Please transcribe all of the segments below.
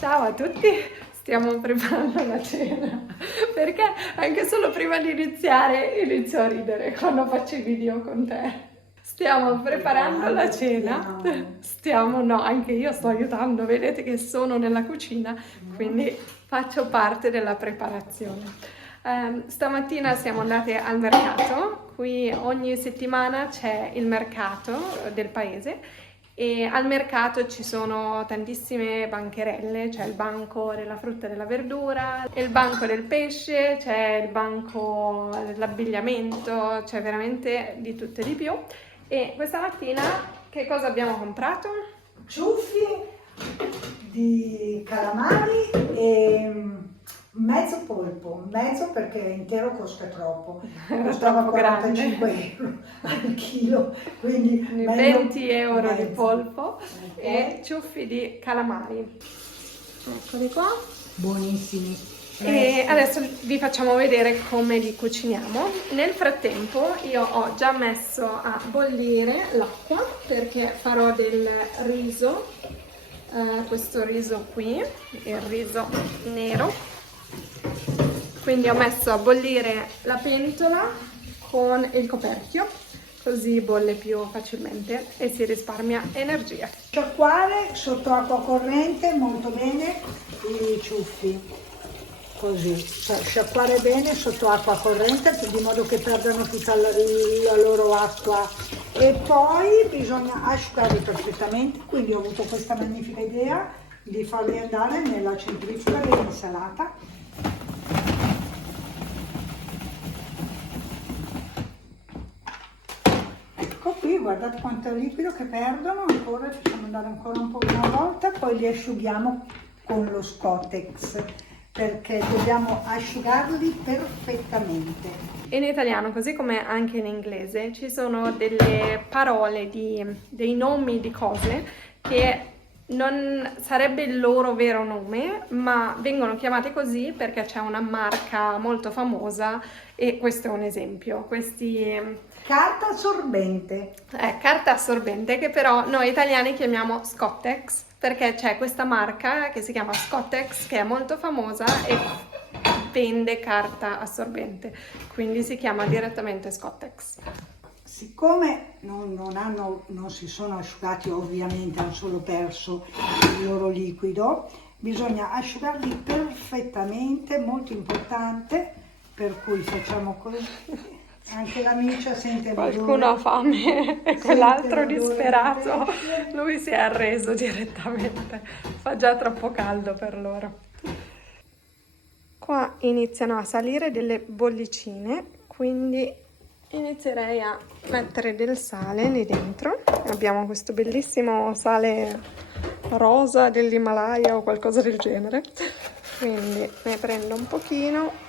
Ciao a tutti, stiamo preparando la cena perché anche solo prima di iniziare inizio a ridere quando faccio i video con te. Stiamo preparando la cena, no, anche io sto aiutando, vedete che sono nella cucina, quindi faccio parte della preparazione. Stamattina siamo andate al mercato, qui ogni settimana c'è il mercato del paese. E al mercato ci sono tantissime bancherelle, c'è il banco della frutta e della verdura, il banco del pesce, c'è il banco dell'abbigliamento, c'è veramente di tutto e di più. E questa mattina che cosa abbiamo comprato? Ciuffi di calamari e mezzo polpo, mezzo perché intero costa troppo, costava Troppo 45 euro al chilo, quindi 20 euro mezzo. di polpo Okay. e ciuffi di calamari. Eccoli qua. Buonissimi. E adesso vi facciamo vedere come li cuciniamo. Nel frattempo io ho già messo a bollire l'acqua perché farò del riso, questo riso qui, il riso nero. Quindi ho messo a bollire la pentola con il coperchio, così bolle più facilmente e si risparmia energia. Sciacquare sotto acqua corrente molto bene i ciuffi. Così, sciacquare bene sotto acqua corrente di modo che perdano tutta la loro acqua e poi bisogna asciugarli perfettamente, quindi ho avuto questa magnifica idea di farli andare nella centrifuga dell'insalata. Ecco qui, guardate quanto liquido che perdono, ancora facciamo andare ancora un po' una volta, poi li asciughiamo con lo Scottex, perché dobbiamo asciugarli perfettamente. In italiano, così come anche in inglese, ci sono delle parole, dei nomi di cose che non sarebbe il loro vero nome, ma vengono chiamate così perché c'è una marca molto famosa e questo è un esempio. Carta assorbente. Carta assorbente che però noi italiani chiamiamo Scottex perché c'è questa marca che si chiama Scottex che è molto famosa e vende carta assorbente, quindi si chiama direttamente Scottex. Siccome non si sono asciugati, ovviamente hanno solo perso il loro liquido, bisogna asciugarli perfettamente, molto importante, per cui facciamo così. Anche la Micia sente Qualcuno ha fame e quell'altro disperato, lui si è arreso direttamente, fa già troppo caldo per loro. Qua iniziano a salire delle bollicine, quindi inizierei a mettere del sale lì dentro. Abbiamo questo bellissimo sale rosa dell'Himalaya o qualcosa del genere, quindi ne prendo un pochino,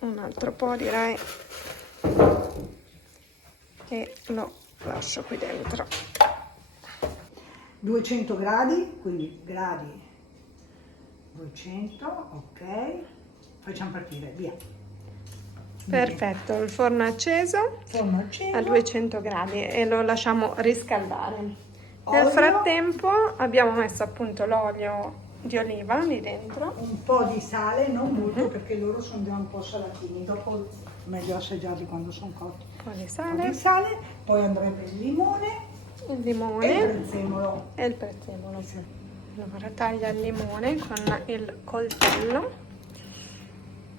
un altro po' direi, e lo lascio qui dentro. 200 gradi, quindi gradi 200, ok, facciamo partire, via. Perfetto, il forno è acceso Forno acceso. a 200 gradi e lo lasciamo riscaldare. Nel Olio. frattempo abbiamo messo appunto l'olio di oliva lì dentro. Un po' di sale, non molto perché loro sono già un po' salatini, dopo meglio assaggiarli quando sono cotti. Un po' di Un po' di sale, sale, poi andrei per il limone il e il limone prezzemolo. e il prezzemolo. Allora taglia il limone con il coltello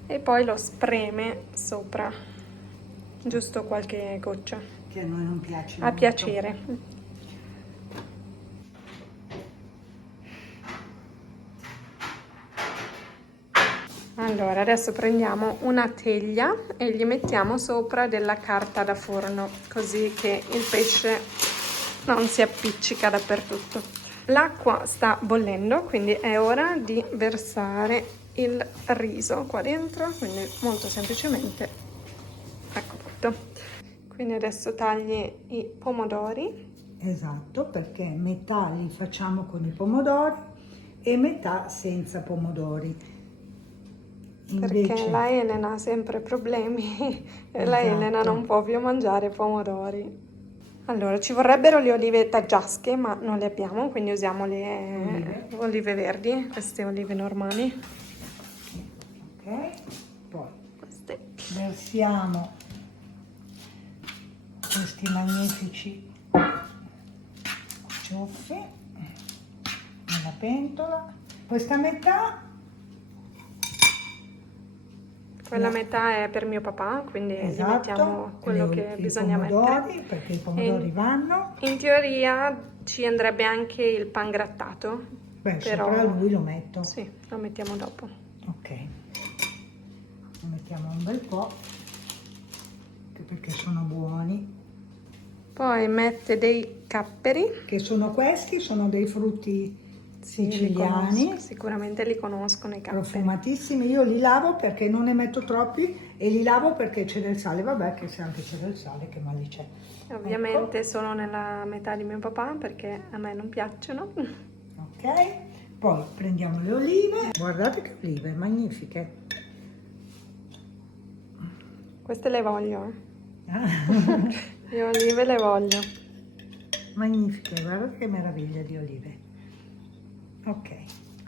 e poi lo spreme sopra, giusto qualche goccia, Che a noi non piace a molto. piacere. Allora, adesso prendiamo una teglia e gli mettiamo sopra della carta da forno, così che il pesce non si appiccica dappertutto. L'acqua sta bollendo, quindi è ora di versare il riso qua dentro, quindi molto semplicemente, ecco fatto. Quindi adesso tagli i pomodori. Esatto, perché metà li facciamo con i pomodori e metà senza pomodori. Perché la Elena ha sempre problemi e la Esatto. Elena non può più mangiare pomodori. Allora, ci vorrebbero le olive taggiasche, ma non le abbiamo, quindi usiamo le olive verdi, queste olive normali. Ok, poi Queste. versiamo questi magnifici ciuffi nella pentola. Questa metà, Quella metà è per mio papà, quindi gli mettiamo quello che bisogna pomodori, mettere. perché i pomodori vanno. In teoria ci andrebbe anche il pan grattato, Beh, però sopra lui lo metto. sì, lo mettiamo dopo. Ok, lo mettiamo un bel po', anche perché sono buoni. Poi mette dei capperi. Che sono questi? Sono dei frutti Sì, siciliani, sicuramente li conoscono i capperi. profumatissimi. Io li lavo perché non ne metto troppi e li lavo perché c'è del sale. Vabbè, che se anche c'è del sale, che male c'è. Ovviamente solo nella metà di mio papà perché a me non piacciono. Ok, poi prendiamo le olive. Guardate che olive, magnifiche. Queste le voglio. Ah, Le olive le voglio. magnifiche, guardate che meraviglia di olive. Ok,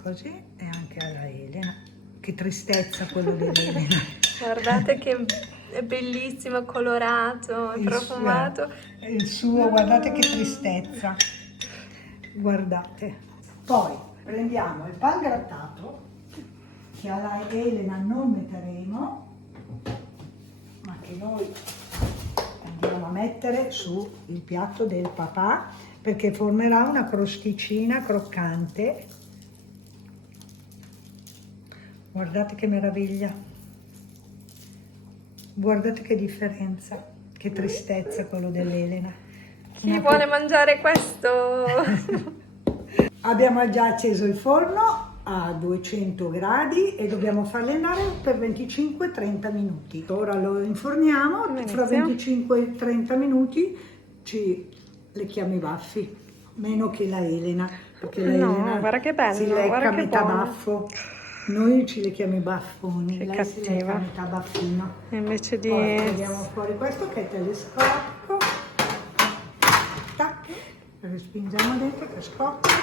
così e anche alla Elena. Che tristezza quello dell'Elena. Guardate che è bellissimo, colorato, è profumato. Il suo, guardate che tristezza. Guardate. Poi prendiamo il pan grattato, che alla Elena non metteremo, ma che noi andiamo a mettere sul piatto del papà, perché formerà una crosticina croccante. Guardate che meraviglia. Guardate che differenza, che tristezza quello dell'Elena. Chi vuole mangiare questo? Abbiamo già acceso il forno a 200 gradi e dobbiamo farle andare per 25-30 minuti. Ora lo inforniamo, fra 25-30 minuti ci lecchiamo i baffi, meno che la Elena, perché la Elena guarda che bello, si lecca guarda che metà buono. Noi ci lecchiamo i baffoni, Che lei si lecca cattiva. metà baffino. Invece di... Poi togliamo fuori questo che è telescopico, tac, respingiamo dentro che scoppia.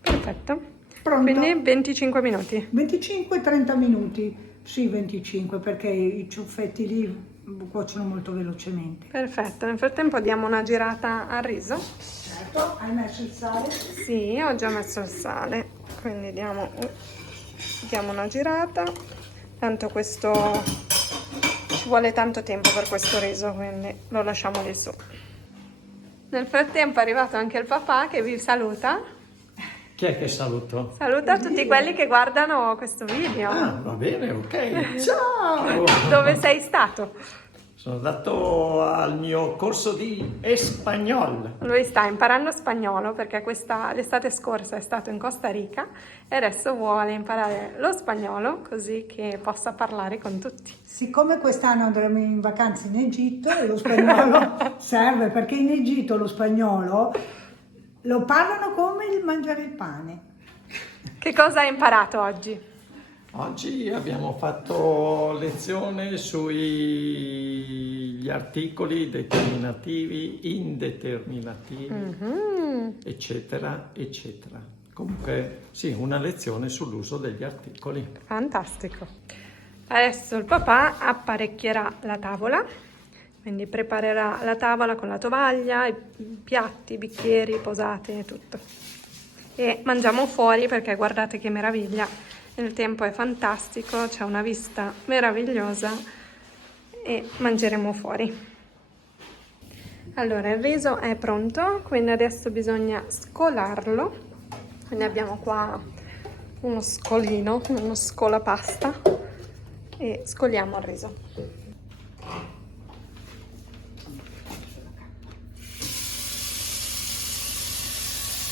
Perfetto. Pronto? Quindi 25 minuti. 25-30 minuti, sì 25 perché i ciuffetti lì cuociono molto velocemente. Perfetto, nel frattempo diamo una girata al riso. Certo, hai messo il sale? Sì, ho già messo il sale, quindi diamo una girata. Tanto questo ci vuole tanto tempo per questo riso, quindi lo lasciamo lì su. Nel frattempo è arrivato anche il papà che vi saluta. Chi è che saluto? Saluta tutti quelli che guardano questo video. Ah, va bene, ok. Ciao! Dove sei stato? Sono andato al mio corso di espagnol. Lui sta imparando spagnolo perché l'estate scorsa è stato in Costa Rica e adesso vuole imparare lo spagnolo così che possa parlare con tutti. Siccome quest'anno andremo in vacanza in Egitto, lo spagnolo serve perché in Egitto lo spagnolo lo parlano come il mangiare il pane. Che cosa hai imparato oggi? Oggi abbiamo fatto lezione sugli articoli determinativi, indeterminativi, eccetera, eccetera. Comunque, sì, una lezione sull'uso degli articoli. Fantastico. Adesso il papà apparecchierà la tavola, quindi preparerà la tavola con la tovaglia, i piatti, i bicchieri, posate e tutto. E mangiamo fuori perché guardate che meraviglia. Il tempo è fantastico, c'è una vista meravigliosa e mangeremo fuori. Allora, il riso è pronto, quindi adesso bisogna scolarlo. Quindi abbiamo qua uno scolino, uno scolapasta e scoliamo il riso.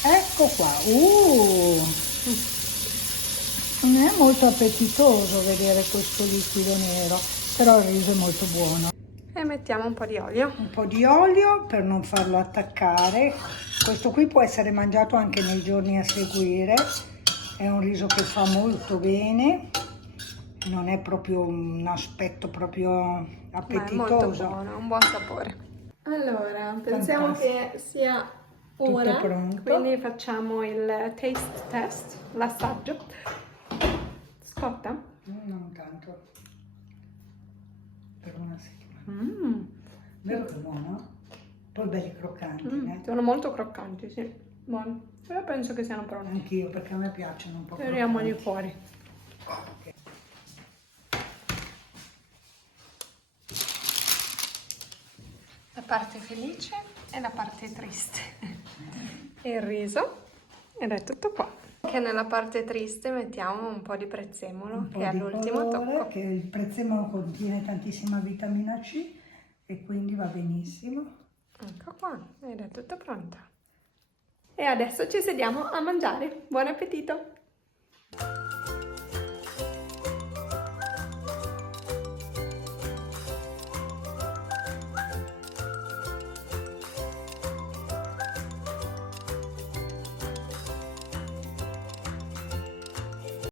Ecco qua, non è molto appetitoso vedere questo liquido nero, però il riso è molto buono. E mettiamo un po' di olio. Un po' di olio per non farlo attaccare. Questo qui può essere mangiato anche nei giorni a seguire. È un riso che fa molto bene. Non è proprio un aspetto proprio appetitoso. Ma è molto buono, ha un buon sapore. Allora, pensiamo che sia ora, pronto. quindi facciamo il taste test, l'assaggio. Scotta? Non tanto. Per una settimana. Vero che è buono? Poi belli croccanti, Sono molto croccanti, sì. Buoni. Io penso che siano pronti. Anch'io, perché a me piacciono un po' Tiriamoli croccanti. fuori. Ok. La parte felice e la parte triste. Il riso ed è tutto qua. Che nella parte triste mettiamo un po' di prezzemolo, Un po' che è di l'ultimo colore, tocco. che il prezzemolo contiene tantissima vitamina C e quindi va benissimo. Ecco qua, ed è tutto pronto. E adesso ci sediamo a mangiare. Buon appetito!